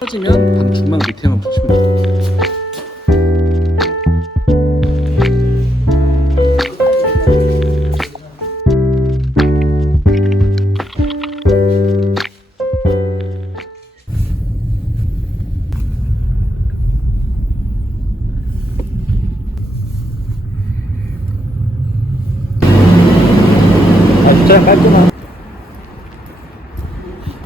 터지면 한 중망 밑에만 붙이면 돼요. 진짜 깔끔한.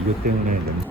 이것 때문에 너무.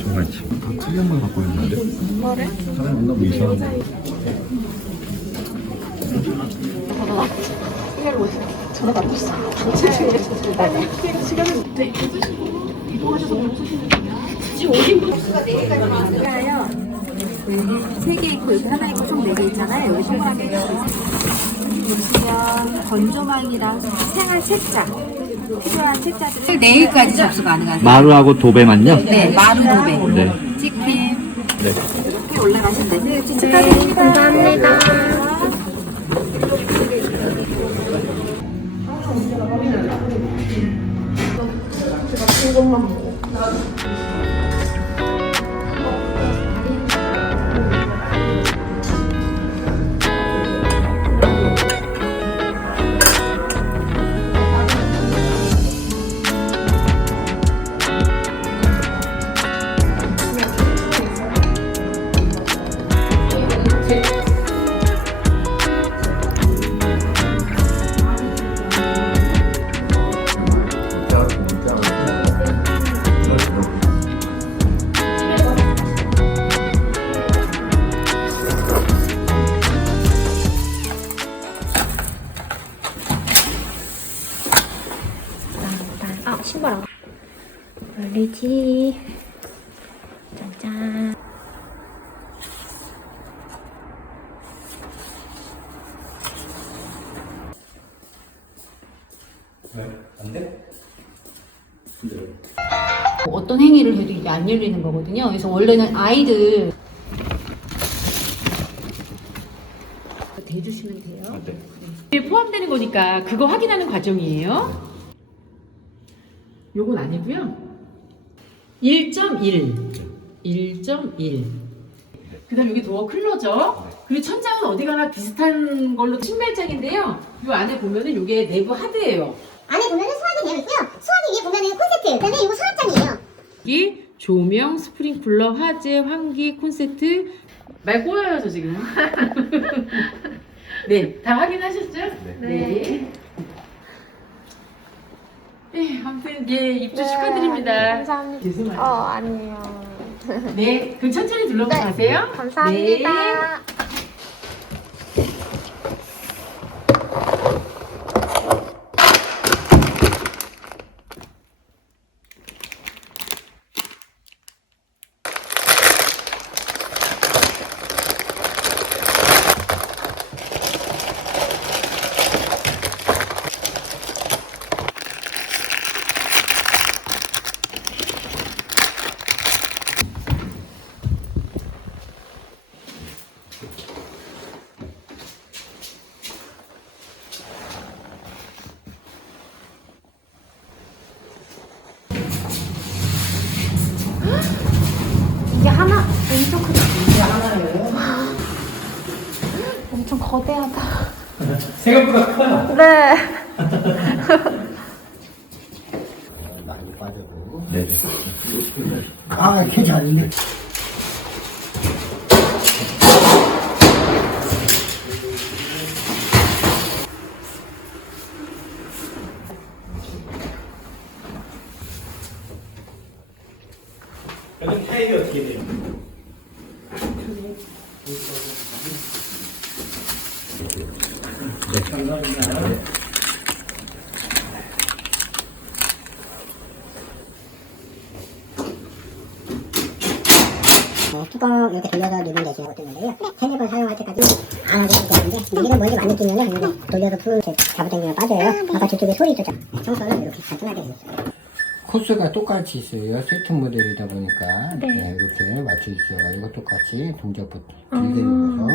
정말 지금 다 특이한 걸 갖고 있는데? 뭐래? 사람이 없나 뭐 이상한데? 이걸 못 전화가 안 됐어. 시간을 네, 이동하셔서 오시는 거야. 지금 5인 코스가 4개까지 나와요. 3개 있고 여기 하나 있고 총 4개 있잖아요. 여기 동그랗게 보시면 건조망이랑 생활 책자 필요한 책자들 내일까지 접수 가능하세요. 마루하고 도배만요? 네, 마루 도배. 네. 치킨 네. 이렇게 올라가시면 되세요. 축하드립니다. 감사합니다. 이것만 먹어. 신발 안 올리지. 짠짠. 왜? 안 돼? 어떤 행위를 해도 이게 안 열리는 거거든요. 그래서 원래는 아이들 대주시면 돼요. 아, 네. 포함되는 거니까 그거 확인하는 과정이에요. 요건 아니고요. 1.1 1.1 그다음 여기 도어 클로저. 그리고 천장은 어디 가나 비슷한 걸로 신발장인데요. 요 안에 보면은 요게 내부 하드예요. 안에 보면은 소화기 되어 있고요. 소화기 위에 보면은 콘센트. 그다음에 이거 서랍장이에요. 여기 조명, 스프링클러, 화재, 환기, 콘센트. 말 꼬여요 저 지금. 네, 다 확인하셨죠? 네. 네, 아무튼 예 입주 축하드립니다. 감사합니다. 죄송해요. 아니에요. 네, 그럼 천천히 둘러보 가세요. 감사합니다. 네. 이게 하나 엄청 크다. 이게 하나예요? 엄청 거대하다. 생각보다 커요. 네. 많이 빠져고. 네. 아, 캐지 않네. 그럼 타입이 어떻게 돼요? 뚜껑 이렇게 돌려서 누르면 되시는 것도 있는데요. 3-4번 사용할 때까지 안 하게 되는데 이게 뭔지 안 느끼면 이렇게 돌려서 풀 이렇게 잡아당기면 빠져요. 아까 저쪽에 소리 있었죠. 청소는 이렇게 간단하게 되어있어요. 코스가 똑같이 있어요. 세트 모델이다 보니까 네. 이렇게 맞춰 있어가지고 똑같이 동작부터 길게 눌러서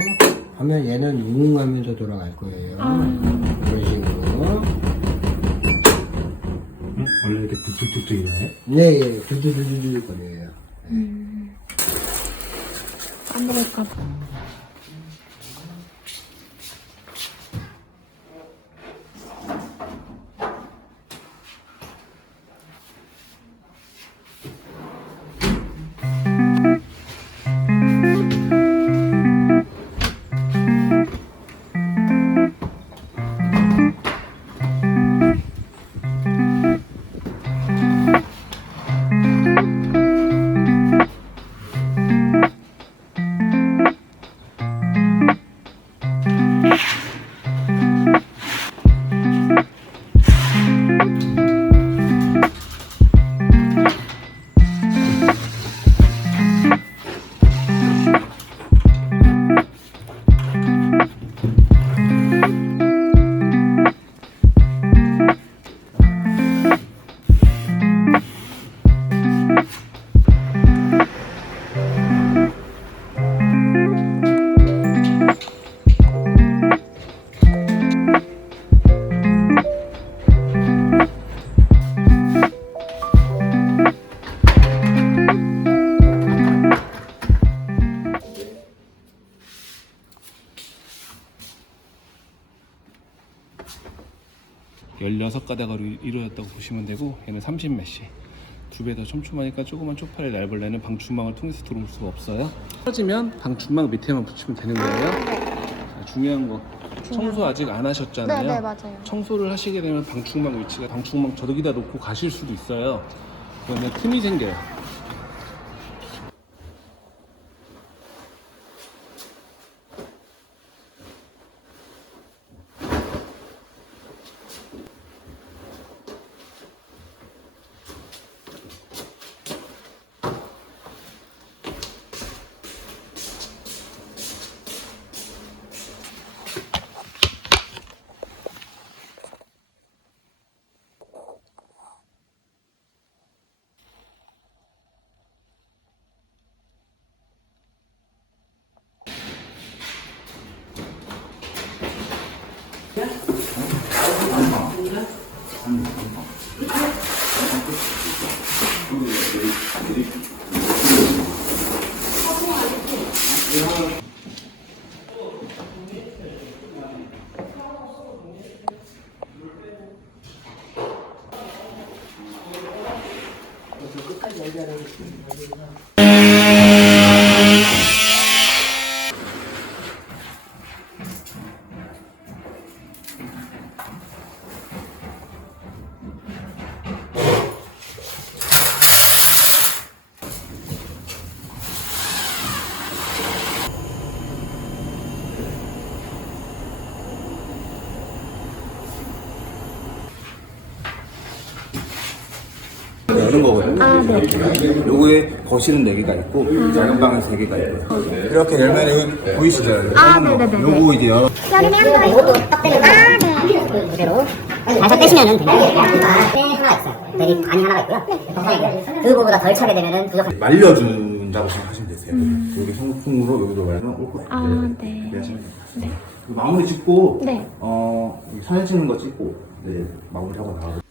하면 얘는 웅하면서 돌아갈 거예요. 이런 식으로. 원래 이렇게 뚝뚝뚝뚝 이러네? 네, 예, 두두두두두 거려요. 안 될까 봐. 열여섯 가닥으로 이루어졌다고 보시면 되고 얘는 30메시 2배 더 촘촘하니까 조그만 쪽팔이 날벌레는 방충망을 통해서 들어올 수가 없어요. 떨어지면 방충망 밑에만 붙이면 되는 거예요. 자, 중요한 거 청소 아직 안 하셨잖아요. 네, 맞아요. 청소를 하시게 되면 방충망 위치가 방충망 저기다 놓고 가실 수도 있어요. 그러면 틈이 생겨요. 여는 거고요. 요거에 거실은 4개가 있고 작은 방은 3개가 있고요. 이렇게 열면 여기 보이시죠? 네네네. 요거 이제 열어. 여기는 이것도 딱 떼면 그대로 다시 떼시면은 때 하나 있어요. 여기 반이 하나가 있고요. 그거보다 덜 차게 되면은 부족한. 말려준다고 생각하시면 되세요. 여기 송풍으로 여기도 말면 올 거예요. 네. 그렇게 하시면 돼요. 마무리 짓고 네. 사진 찍는 거 찍고 마무리하고 나가고.